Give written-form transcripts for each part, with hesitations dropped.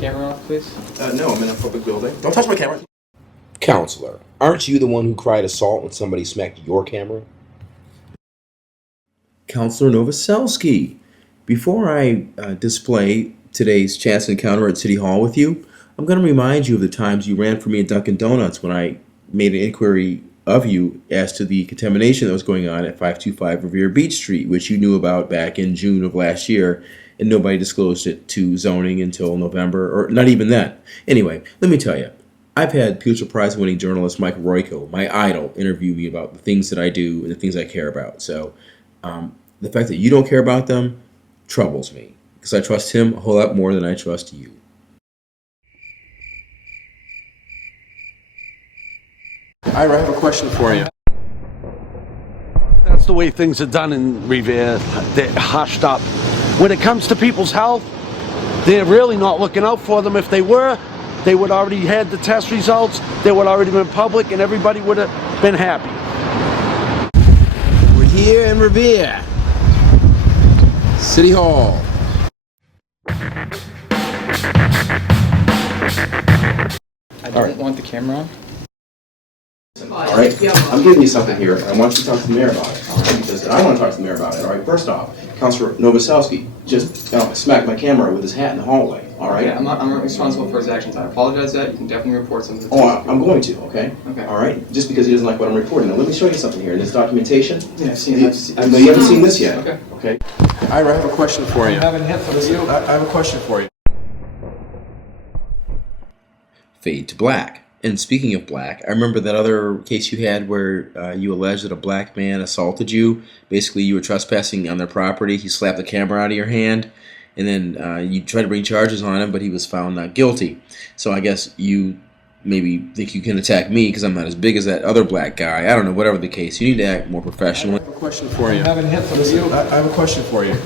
Camera off, please. No, I'm in a public building. Don't touch my camera. Counselor, aren't you the one who cried assault when somebody smacked your camera? Councilor Novoselsky, before I display today's chance encounter at City Hall with you, I'm going to remind you of the times you ran for me at Dunkin' Donuts when I made an inquiry of you as to the contamination that was going on at 525 Revere Beach Street, which you knew about back in June of last year, and nobody disclosed it to zoning until November, or not even then. Anyway, let me tell you, I've had Pulitzer Prize winning journalist Mike Royko, my idol, interview me about the things that I do and the things I care about. So the fact that you don't care about them troubles me, because I trust him a whole lot more than I trust you. Ira, I have a question for you. That's the way things are done in Revere. They're hushed up. When it comes to people's health, they're really not looking out for them. If they were, they would already had the test results, they would already been public, and everybody would have been happy. We're here in Revere. City Hall. I don't want the camera on. All right, I'm giving you something here. I want you to talk to the mayor about it. All right, because I want to talk to the mayor about it. All right, first off, Councilor Novoselsky just smacked my camera with his hat in the hallway. All right. Yeah, I'm not responsible for his actions. I apologize that. You can definitely report something. I'm going to. Okay. Okay. All right. Just because he doesn't like what I'm reporting. Now let me show you something here. This documentation. Yeah, I've seen it. No, you haven't seen this yet. Okay. Okay. Ira, I have a question for you. I haven't hit for you. I have a question for you. Fade to black. And speaking of black, I remember that other case you had where you alleged that a black man assaulted you. Basically, you were trespassing on their property. He slapped the camera out of your hand, and then you tried to bring charges on him, but he was found not guilty. So I guess you maybe think you can attack me because I'm not as big as that other black guy. I don't know, whatever the case. You need to act more professionally. I have a question for you. I haven't hit for you. I have a question for you.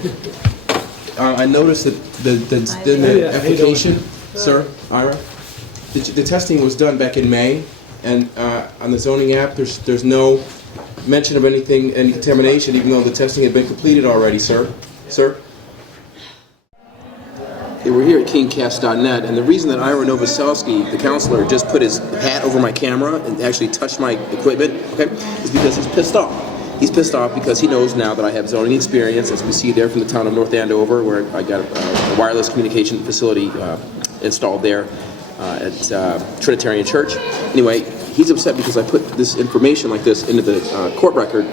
I noticed that the application, sir, Ira, the testing was done back in May, and on the zoning app, there's no mention of any contamination, even though the testing had been completed already, sir. Sir? Yeah, we're here at KingCast.net, and the reason that Ira Novoselsky, the counselor, just put his hat over my camera and actually touched my equipment, okay, is because he's pissed off. He's pissed off because he knows now that I have zoning experience, as we see there from the town of North Andover, where I got a wireless communication facility installed there. At Trinitarian Church. Anyway, he's upset because I put this information like this into the court record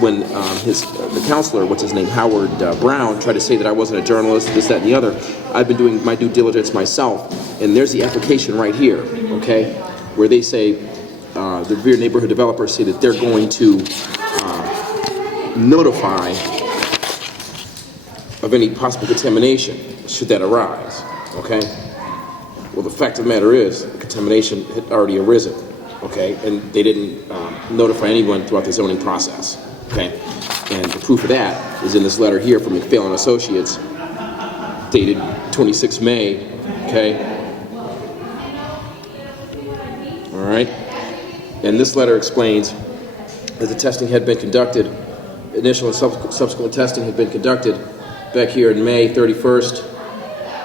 when the counselor, what's his name, Howard Brown, tried to say that I wasn't a journalist, this, that, and the other. I've been doing my due diligence myself, and there's the application right here, okay, where they say, the Revere neighborhood developers say that they're going to notify of any possible contamination should that arise, okay? Well, the fact of the matter is, the contamination had already arisen, okay? And they didn't notify anyone throughout the zoning process, okay? And the proof of that is in this letter here from McPhail & Associates, dated 26 May, okay? All right? And this letter explains that the testing had been conducted, initial and subsequent testing had been conducted back here in May 31st,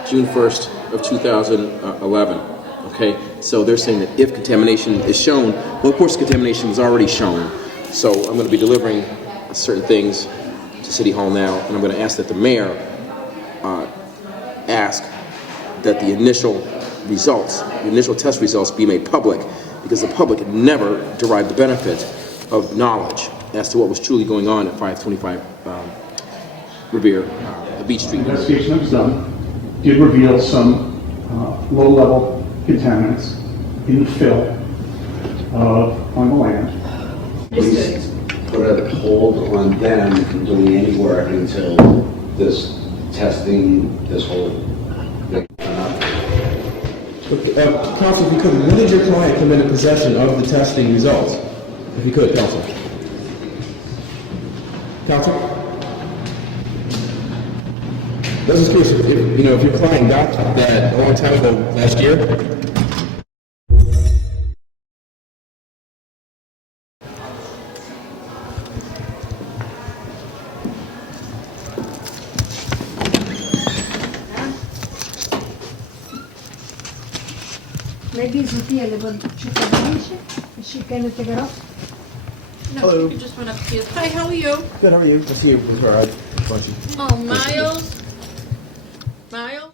June 1st, of 2011, okay? So they're saying that if contamination is shown, well, of course contamination was already shown, so I'm going to be delivering certain things to City Hall now, and I'm going to ask that the mayor ask that the initial test results be made public, because the public never derived the benefit of knowledge as to what was truly going on at 525 Revere, the Beach Street. The investigation that was done did reveal some low-level contaminants in the fill on the land. Please put a hold on them from doing any work until this testing, this whole thing. Counsel, if you could, when did your client come into possession of the testing results? If you could, Counsel. Counsel? This is curious, if your client got that a long time ago last year. Maybe Sophia le vuol cittadinanza. Is she gonna take it off? No, Hello. you just went upstairs. Hi, how are you? Good, how are you? Let's see you with her. Oh, Miles? Miles?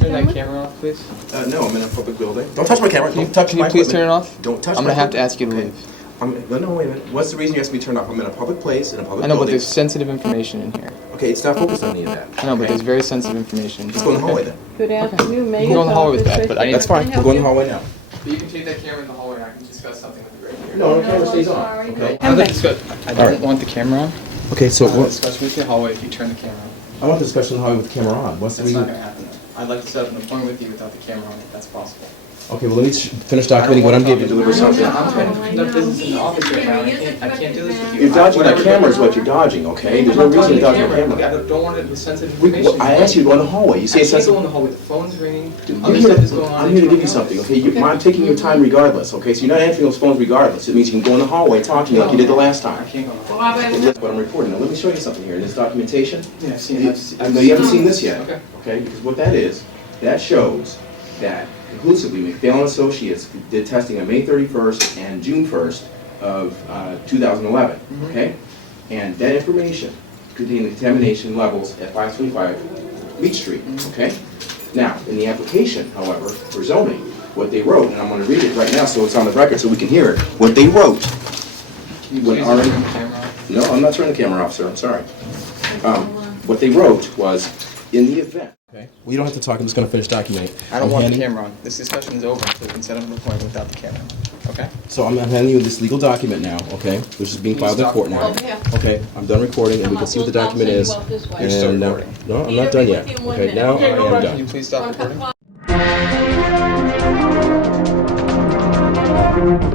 Turn that camera off, please. No, I'm in a public building. Don't touch my camera. Don't touch Can my you please equipment. turn it off? Don't touch I'm my gonna have to equipment. ask you to Okay. leave. No, wait a minute. What's the reason you asked me to turn off? I'm in a public place, in a public I know, but building. there's sensitive information in here. Okay, it's not focused on any of that. I know, but okay? there's very sensitive information. Let's go in the hallway then. Good afternoon, Mayor. You can go in the hallway with that, but I need- That's fine. We'll go in the hallway now. You can take that camera in the hallway and I can discuss something with you right here. No, the camera stays on. Okay. I'd like to discuss. I don't want the camera on. Okay, so I want to discuss with you in the hallway if you turn the camera on. I want the discussion in the hallway with the camera on. What's the That's not reason? gonna happen. I'd like to set up an appointment with you without the camera on, if that's possible. Okay, well let me finish documenting what I'm giving you. Deliver something. I'm trying to conduct business in the office right now. I can't do this with you. You're dodging my Whatever- camera is what you're dodging. Okay, there's no I'm not reason to dodge dodging my the camera. camera. I don't want it with sensitive We- information. I asked you to go in the hallway. You I say can't go in sensitive. the hallway. The phone's ringing. I'm Other here stuff is going on. to give you something, okay? I'm taking your time regardless, okay? So you're not answering those phones regardless. It means you can go in the hallway and talk to me like you did the last I time. can't go in the hallway. That's what I'm recording. Now let me show you something here. This documentation. Yeah, I've seen it. I know you haven't seen this yet. Okay. Okay, because what that is, that shows that conclusively McPhail Associates did testing on May 31st and June 1st of 2011, okay? And that information contained the contamination levels at 525 Beach Street, okay? Now, in the application, however, for zoning, what they wrote, and I'm going to read it right now so it's on the record so we can hear it, what they wrote. Can you When please already- turn the camera off? No, I'm not turning the camera off, sir, I'm sorry. What they wrote was, in the event. Okay. Well, you don't have to talk, I'm just going to finish documenting. I don't want the camera on. This discussion is over, so we can set up an appointment without the camera. Okay? So I'm handing you this legal document now, okay, which is being filed in court now. Over here. Okay, I'm done recording and we can see what the document is. I'll send you out this way. You're still And, recording. no, I'm not done yet. Peter, be with you in 1 Okay, minute. now Okay, I no am rush. Can you done. please stop Want a cup recording? of coffee?